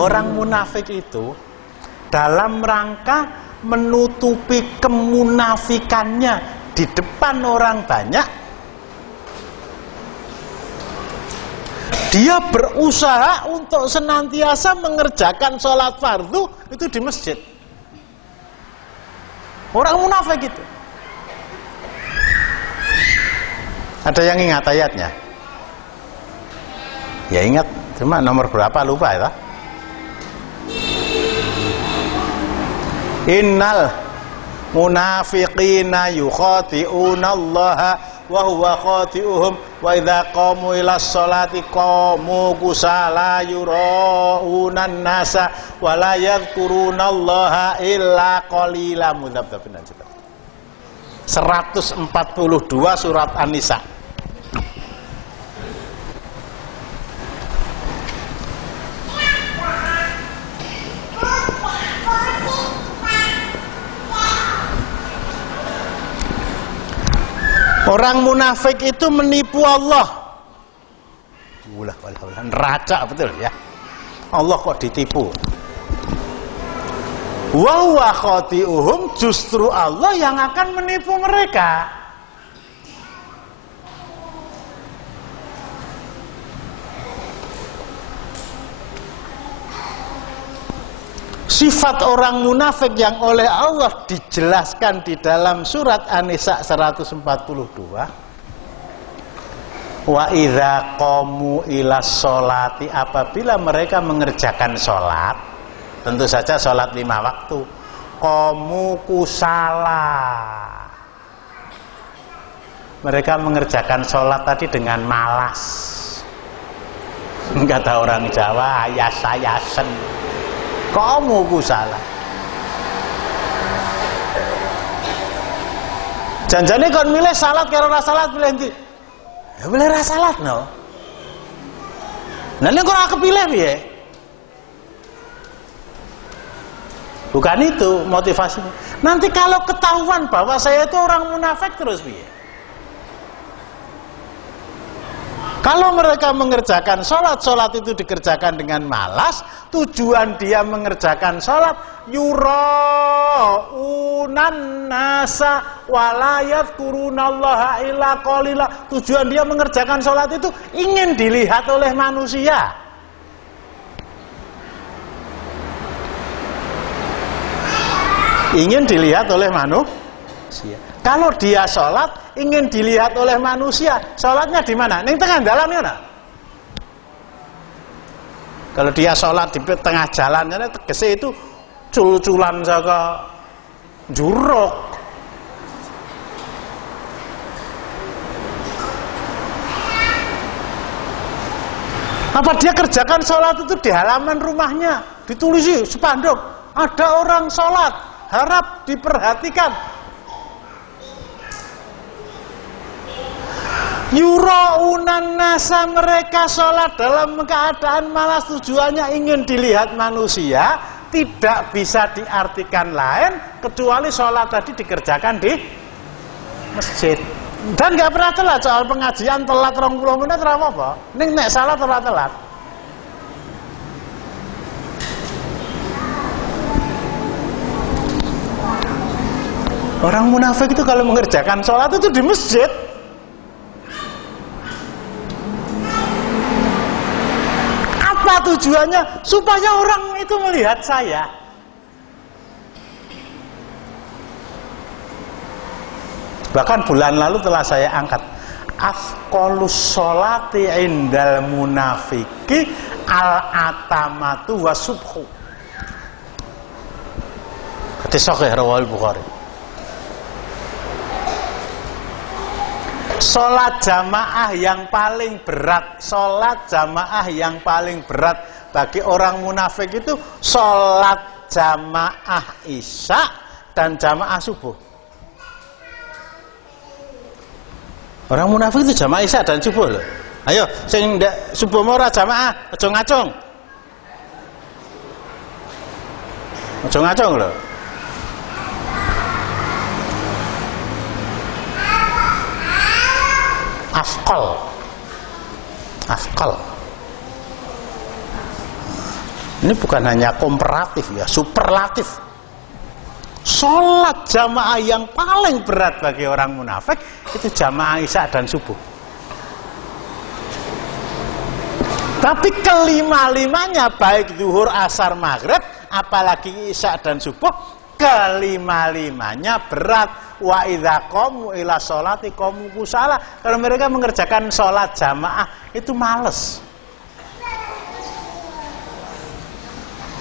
Orang munafik itu dalam rangka menutupi kemunafikannya di depan orang banyak, dia berusaha untuk senantiasa mengerjakan sholat fardu itu di masjid. Orang munafik itu. Ada yang ingat ayatnya? Ya ingat, cuma nomor berapa lupa ya. Innal munafiqina yukhati'una Allaha wa huwa khati'uhum wa idza qamu ilas sholati qamu kusala yura'unan nasa wa la yadhkuruna Allaha illa qalila. Mudzabdzabin 142 surat An-Nisa. Orang munafik itu menipu Allah. Neraca betul ya. Allah kok ditipu. Wa huwa khati'uhum, justru Allah yang akan menipu mereka. Sifat orang munafik yang oleh Allah dijelaskan di dalam surat An-Nisa 142. Wa idza qamu ilas sholati, apabila mereka mengerjakan sholat, tentu saja sholat 5 waktu, qamu kusala, mereka mengerjakan sholat tadi dengan malas. Kata orang Jawa, ayas-ayasen. Kamu kusala. Janjane kon milih salat karo ora salat pilih ndi? Ya pilih ora salat no. Lah nek ora kepilih piye? Bukan itu motivasinya. Nanti kalau ketahuan bahwa saya itu orang munafik terus piye? Kalau mereka mengerjakan sholat itu dikerjakan dengan malas, tujuan dia mengerjakan sholat, yura'unan nasa walayat kurunallaha illa qalila. Tujuan dia mengerjakan sholat itu ingin dilihat oleh manusia. Ingin dilihat oleh manusia. Kalau dia sholat ingin dilihat oleh manusia, sholatnya di mana? Ning tengah jalan ya. Kalau dia sholat di tengah jalan, tegese itu cul-culan saka juruk. Apa dia kerjakan sholat itu di halaman rumahnya, ditulisi spanduk, ada orang sholat, harap diperhatikan. Yura'unan nasa, mereka sholat dalam keadaan malas, tujuannya ingin dilihat manusia, tidak bisa diartikan lain kecuali sholat tadi dikerjakan di masjid. Dan gak pernah telat, soal pengajian telat 20 menit apa? Ning nek salah telat. Orang munafik itu kalau mengerjakan sholat itu di masjid. Apa tujuannya? Supaya orang itu melihat saya. Bahkan bulan lalu telah saya angkat afqalus sholati indal munafiki al-atamatu wasubhu. Hadis sahih riwayat Bukhari. Sholat jamaah yang paling berat, sholat jamaah yang paling berat bagi orang munafik itu sholat jamaah isya dan jamaah subuh. Orang munafik itu jamaah isya dan subuh loh. Ayo, sing subuh ora jamaah, aja ngacung. Aja ngacung loh. Afqal. Ini bukan hanya komparatif ya, superlatif. Sholat jamaah yang paling berat bagi orang munafik itu jamaah isya dan subuh. Tapi kelima-limanya baik zuhur, asar, maghrib, apalagi isya dan subuh, kelima-limanya berat. Wa idza qamu ila sholati qamu kusala. Kalau mereka mengerjakan sholat jamaah itu males.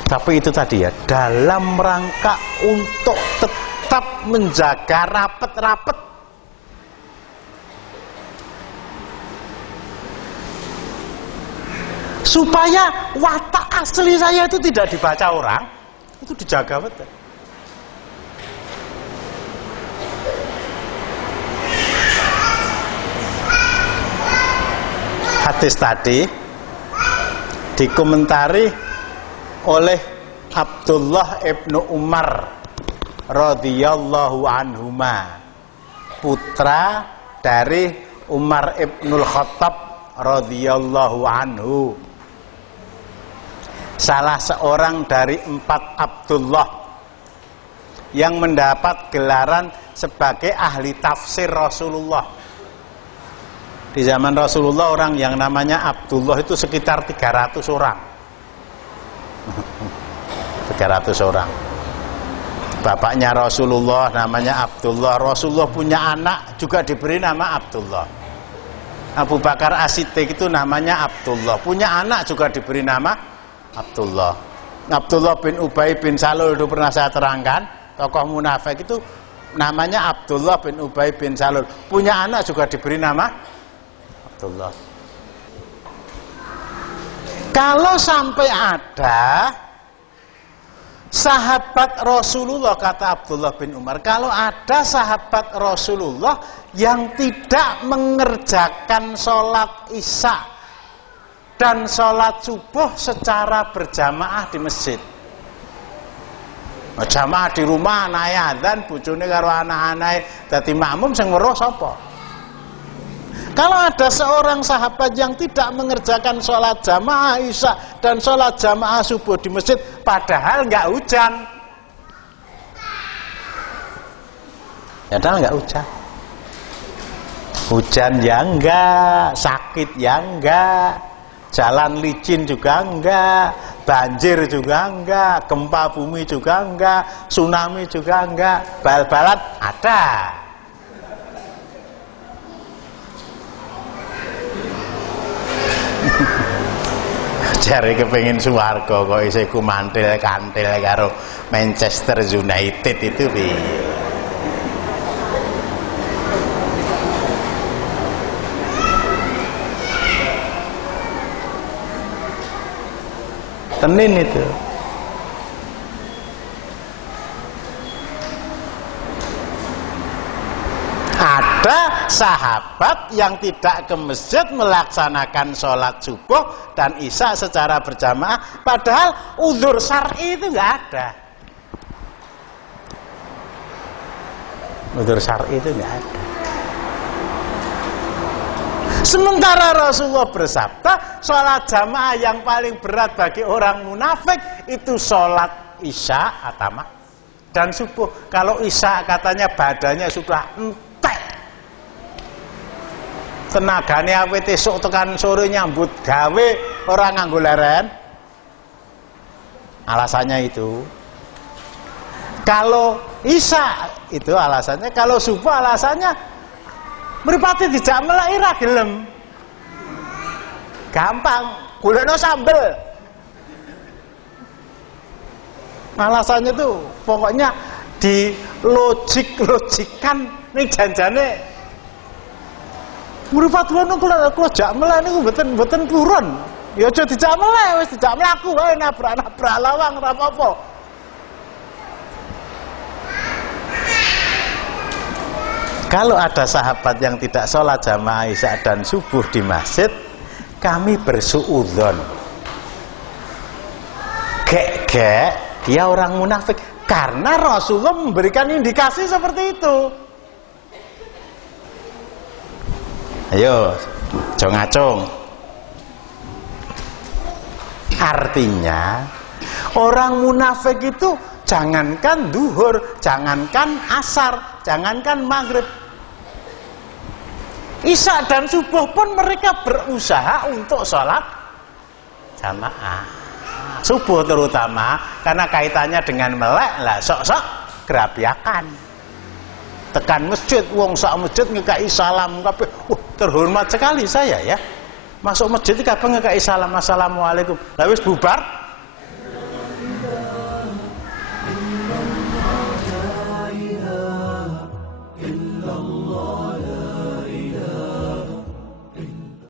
Tapi itu tadi ya, dalam rangka untuk tetap menjaga rapet-rapet. Supaya watak asli saya itu tidak dibaca orang, itu dijaga betul. Hadis tadi dikomentari oleh Abdullah ibnu Umar radhiyallahu anhuma, putra dari Umar ibnul Khattab radhiyallahu anhu, salah seorang dari 4 Abdullah yang mendapat gelaran sebagai ahli tafsir Rasulullah. Di zaman Rasulullah orang yang namanya Abdullah itu sekitar 300 orang. 300 orang. Bapaknya Rasulullah namanya Abdullah. Rasulullah punya anak juga diberi nama Abdullah. Abu Bakar As-Siddiq itu namanya Abdullah. Punya anak juga diberi nama Abdullah. Abdullah bin Ubay bin Salul itu pernah saya terangkan, tokoh munafik itu namanya Abdullah bin Ubay bin Salul. Punya anak juga diberi nama Abdullah. Kalau sampai ada sahabat Rasulullah, kata Abdullah bin Umar, kalau ada sahabat Rasulullah yang tidak mengerjakan sholat isya dan sholat subuh secara berjamaah di masjid, jamaah di rumah anake adzan, bojone karo anak-anake dadi makmum, sing weruh sapa? Kalau ada seorang sahabat yang tidak mengerjakan sholat jamaah isya dan sholat jamaah subuh di masjid, padahal nggak hujan, padahal nggak hujan, hujan ya enggak, sakit ya enggak, jalan licin juga enggak, banjir juga enggak, gempa bumi juga enggak, tsunami juga enggak, bal-balan ada. Jare kepengin swarga kok isih kumantil-kantil karo Manchester United itu piye? Tenin itu. Ada sahabat yang tidak ke masjid melaksanakan sholat subuh dan isya secara berjamaah, padahal uzur syar'i itu nggak ada. Uzur syar'i itu nggak ada. Sementara Rasulullah bersabda, sholat jamaah yang paling berat bagi orang munafik itu sholat isya atama dan subuh. Kalau isya katanya badannya sudah entek, tenagane awet esuk tekan sore nyambut gawe orang nganggo leren. Alasannya itu. Kalau isya itu alasannya, kalau subuh alasannya mripate dijak melek ora gelem. Gampang, golekno sambel. Alasannya tuh pokoknya di logik-logikan ning janjane mripat ngono kula jak melek niku mboten purun. Ya aja dijak melek, wis dijak mlaku wae, nabrak-nabrak lawang ora apa-apa. Kalau ada sahabat yang tidak sholat jamaah isya dan subuh di masjid, kami bersuudzon. Gek-gek, dia orang munafik. Karena Rasulullah memberikan indikasi seperti itu. Ayo, aja ngacung. Artinya orang munafik itu jangankan duhur, jangankan asar, jangankan maghrib, isya dan subuh pun mereka berusaha untuk sholat jamaah. Subuh terutama karena kaitannya dengan melek lah, sok-sok gerabiakan. Tekan masjid, wong sak masjid ngekai salam kabeh. Terhormat sekali saya ya. Masuk masjid kabeh ngekai salam, assalamualaikum. Lah wis bubar